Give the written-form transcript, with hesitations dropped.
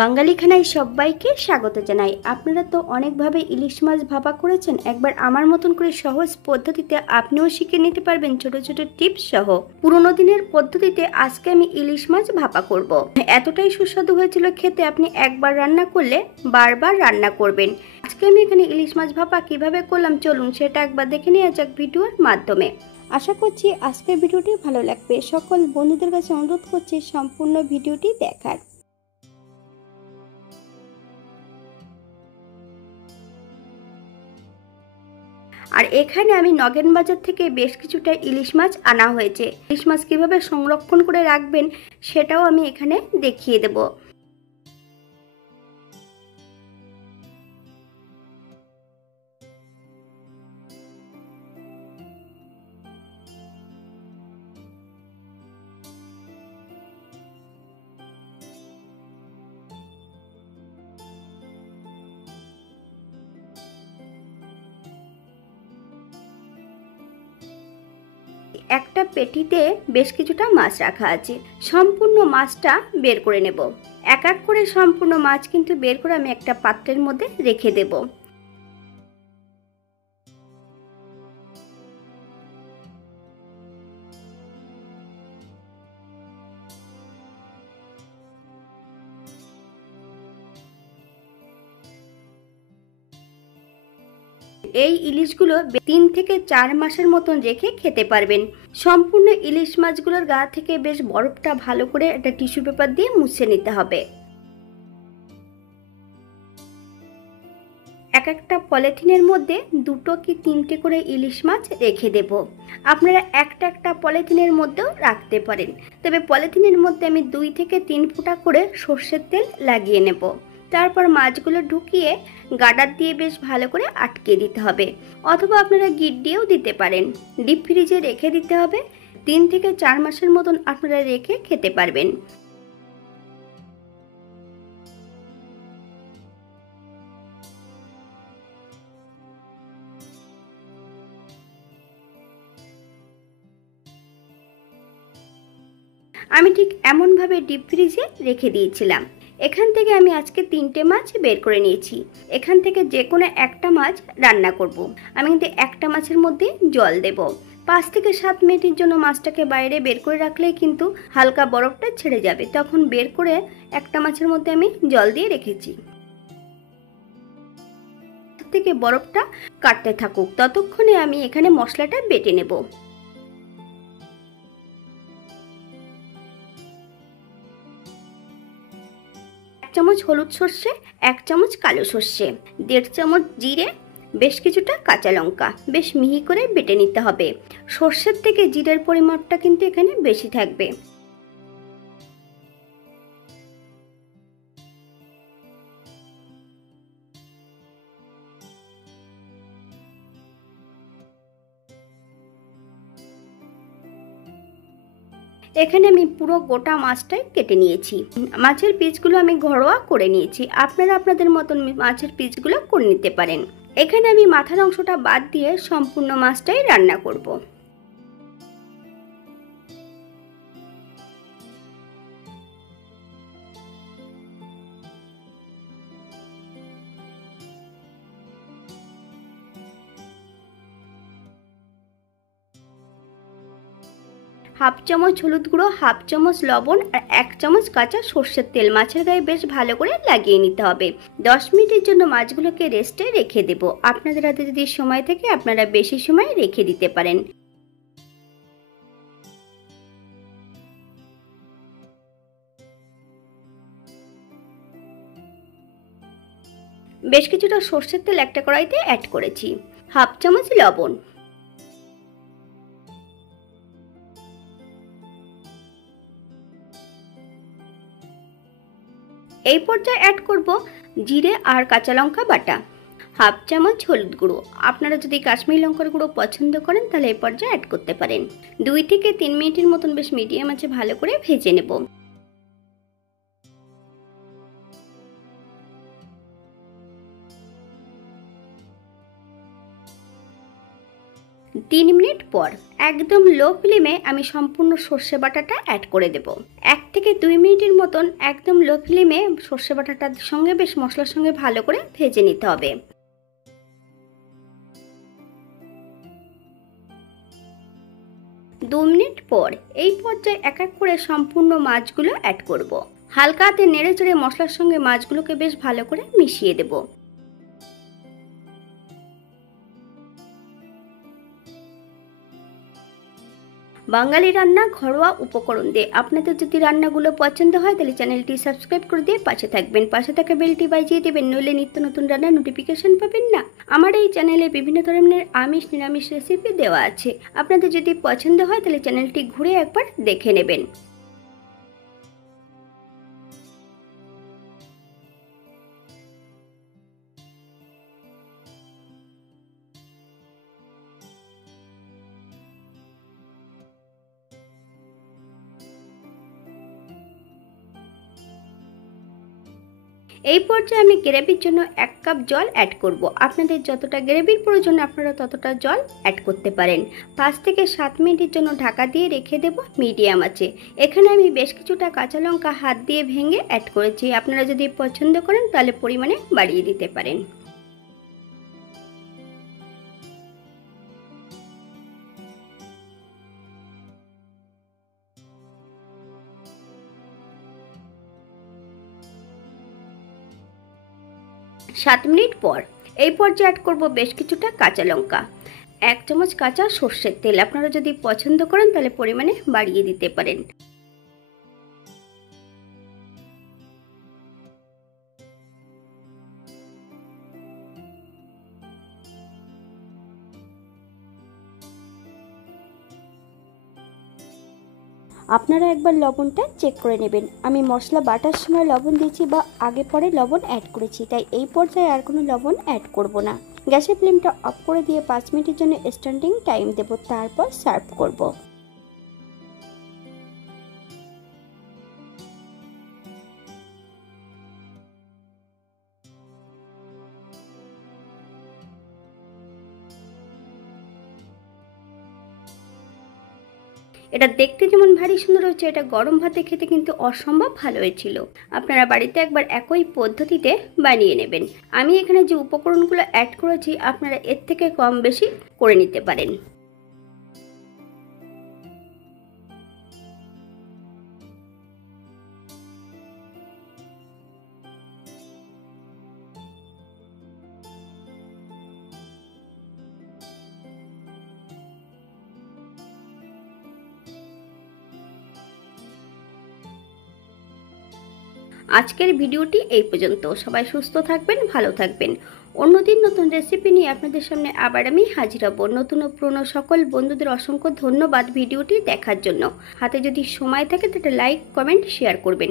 বাঙালি খানায় সবাইকে স্বাগত জানাই। আপনারা তো অনেকভাবে ইলিশ মাছ ভাপা করেছেন, একবার আমার মতন করে সহজ পদ্ধতিতে আপনিও শিখে নিতে পারবেন ছোট ছোট টিপস সহ। পুরোনো দিনের পদ্ধতিতে আজকে আমি ইলিশ মাছ ভাপা করব। এতটাই সুস্বাদু হয়েছিল খেতে, আপনি একবার রান্না করলে বারবার রান্না করবেন। আজকে আমি এখানে ইলিশ মাছ ভাপা কিভাবে করলাম চলুন সেটা একবার দেখে নেওয়া যাক ভিডিওর মাধ্যমে। আশা করছি আজকের ভিডিওটি ভালো লাগবে। সকল বন্ধুদের কাছে অনুরোধ করছি সম্পূর্ণ ভিডিওটি দেখার। আর এখানে আমি নগেন বাজার থেকে বেশ কিছুটা ইলিশ মাছ আনা হয়েছে। ইলিশ মাছ কিভাবে সংরক্ষণ করে রাখবেন সেটাও আমি এখানে দেখিয়ে দেব। একটা পেটিতে বেশ কিছুটা মাছ রাখা আছে, সম্পূর্ণ মাছটা বের করে নেব। এক এক করে সম্পূর্ণ মাছ কিন্তু বের করে আমি একটা পাত্রের মধ্যে রেখে দেব। এই ইলিশগুলো 3 থেকে 4 মাসের মতন রেখে খেতে পারবেন। সম্পূর্ণ ইলিশ মাছগুলোর গা থেকে বেশ বরফটা ভালো করে একটা টিস্যু পেপার দিয়ে মুছে নিতে হবে। এক একটা পলিথিনের মধ্যে 2 কি 3টে করে ইলিশ মাছ রেখে দেব। আপনারা একটা একটা পলিথিনের মধ্যেও রাখতে পারেন, তবে পলিথিনের মধ্যে আমি 2 থেকে 3 ফোঁটা করে সর্ষের তেল লাগিয়ে নেব। তারপর মাছগুলো ঢুকিয়ে গার্ডার দিয়ে বেশ ভালো করে আটকে দিতে হবে, অথবা আপনারা গিট দিয়েও দিতে পারেন। ডিপ ফ্রিজে রেখে দিতে হবে। 3 থেকে 4 মাসের মতন আপনারা রেখে খেতে পারবেন। আমি ঠিক এমনভাবে ডিপ ফ্রিজে রেখে দিয়েছিলাম। এখান থেকে আমি আজকে 3টে মাছ বের করে নিয়েছি। এখান থেকে যে কোনো একটা মাছ রান্না করব। আমি কিন্তু একটা মাছের মধ্যে জল দেব। 5 থেকে 7 মিনিটের জন্য মাছটাকে বাইরে বের করে রাখলেই কিন্তু হালকা বরফটা ছেড়ে যাবে। তখন বের করে একটা মাছের মধ্যে আমি জল দিয়ে রেখেছি। থেকে বরফটা কাটতে থাকুক, ততক্ষণে আমি এখানে মশলাটা বেটে নেব। 1 চামচ হলুদ সর্ষে, 1 চামচ কালো সর্ষে, 1.5 চামচ জিরে, বেশ কিছুটা কাঁচা লঙ্কা বেশ মিহি করে বেটে নিতে হবে। সর্ষের থেকে জিরের পরিমাণটা কিন্তু এখানে বেশি থাকবে। এখানে আমি পুরো গোটা মাছটাই কেটে নিয়েছি। মাছের পিসগুলো আমি ঘরোয়া করে নিয়েছি, আপনারা আপনাদের মতন মাছের পিসগুলো করে নিতে পারেন। এখানে আমি মাথার অংশটা বাদ দিয়ে সম্পূর্ণ মাছটাই রান্না করব। হাফ চামচ হলুদ গুঁড়ো, হাফ চামচ লবণ আর 1 চামচ কাঁচা সর্ষের তেল মাছের গায়ে বেশ ভালো করে লাগিয়ে নিতে হবে। 10 মিনিটের জন্য মাছগুলোকে রেস্টে রেখে দেব। আপনাদের হাতে যদি সময় থাকে আপনারা বেশি সময় রেখে দিতে পারেন। বেশ কিছুটা সর্ষের তেল একটা কড়াইতে অ্যাড করেছি। হাফ চামচ লবণ, এই পর্যায়ে অ্যাড করব জিরে আর কাঁচা লঙ্কা বাটা, হাফ চামচ হলুদ গুঁড়ো। আপনারা যদি কাশ্মীরি লঙ্কার গুঁড়ো পছন্দ করেন তাহলে এই পর্যায়ে অ্যাড করতে পারেন। 2 থেকে 3 মিনিটের মতন বেশ মিডিয়াম আঁচে ভালো করে ভেজে নেব। 3 মিনিট পর একদম লো ফ্লেমে আমি সম্পূর্ণ সর্ষে বাটাটা অ্যাড করে দেব। 1 থেকে থেকে 2 মিনিটের মতন একদম লো ফ্লেমে সর্ষে বাটাটার সঙ্গে বেশ মশলার সঙ্গে ভালো করে ভেজে নিতে হবে। 2 মিনিট পর এই পর্যায়ে এক এক করে সম্পূর্ণ মাছগুলো অ্যাড করব। হালকা হাতে নেড়ে চেড়ে মশলার সঙ্গে মাছগুলোকে বেশ ভালো করে মিশিয়ে দেব। বাঙালি রান্না ঘরোয়া উপকরণ দিয়ে আপনাদের যদি রান্নাগুলো পছন্দ হয় তাহলে চ্যানেলটি সাবস্ক্রাইব করে দিয়ে পাশে থাকবেন, পাশে থাকা বেলটি বাজিয়ে দেবেন, নইলে নিত্য নতুন রান্নার নোটিফিকেশন পাবেন না। আমার এই চ্যানেলে বিভিন্ন ধরনের আমিষ নিরামিষ রেসিপি দেওয়া আছে, আপনাদের যদি পছন্দ হয় তাহলে চ্যানেলটি ঘুরে একবার দেখে নেবেন। এই পর্যায়ে আমি গ্রেভির জন্য 1 কাপ জল অ্যাড করব। আপনাদের যতটা গ্রেভির প্রয়োজন আপনারা ততটা জল অ্যাড করতে পারেন। 5 থেকে 7 মিনিটের জন্য ঢাকা দিয়ে রেখে দেব মিডিয়াম আঁচে। এখানে আমি বেশ কিছুটা কাঁচা লঙ্কা হাত দিয়ে ভেঙে অ্যাড করেছি, আপনারা যদি পছন্দ করেন তাহলে পরিমাণে বাড়িয়ে দিতে পারেন। সাত মিনিট পর এই পর্যায়ে অ্যাড করব বেশ কিছুটা কাঁচা লঙ্কা, 1 চামচ কাঁচা সর্ষের তেল, আপনারা যদি পছন্দ করেন তাহলে পরিমাণে বাড়িয়ে দিতে পারেন। আপনারা একবার লবণটা চেক করে নেবেন। আমি মশলা বাটার সময় লবণ দিয়েছি বা আগে পরে লবণ অ্যাড করেছি, তাই এই পর্যায়ে আর কোনো লবণ অ্যাড করব না। গ্যাসের ফ্লেমটা অফ করে দিয়ে 5 মিনিটের জন্য স্ট্যান্ডিং টাইম দেব, তারপর সার্ভ করব। এটা দেখতে যেমন ভারী সুন্দর হচ্ছে, এটা গরম ভাতে খেতে কিন্তু অসম্ভব ভালো হয়েছিল। আপনারা বাড়িতে একবার একই পদ্ধতিতে বানিয়ে নেবেন। আমি এখানে যে উপকরণগুলো অ্যাড করেছি আপনারা এর থেকে কম বেশি করে নিতে পারেন। আজকের ভিডিওটি এই পর্যন্ত। সবাই সুস্থ থাকবেন, ভালো থাকবেন। অন্যদিন নতুন রেসিপি নিয়ে আপনাদের সামনে আবার আমি হাজির হব। নতুন ও পুরনো সকল বন্ধুদের অসংখ্য ধন্যবাদ ভিডিওটি দেখার জন্য। হাতে যদি সময় থাকে তাহলে লাইক, কমেন্ট, শেয়ার করবেন।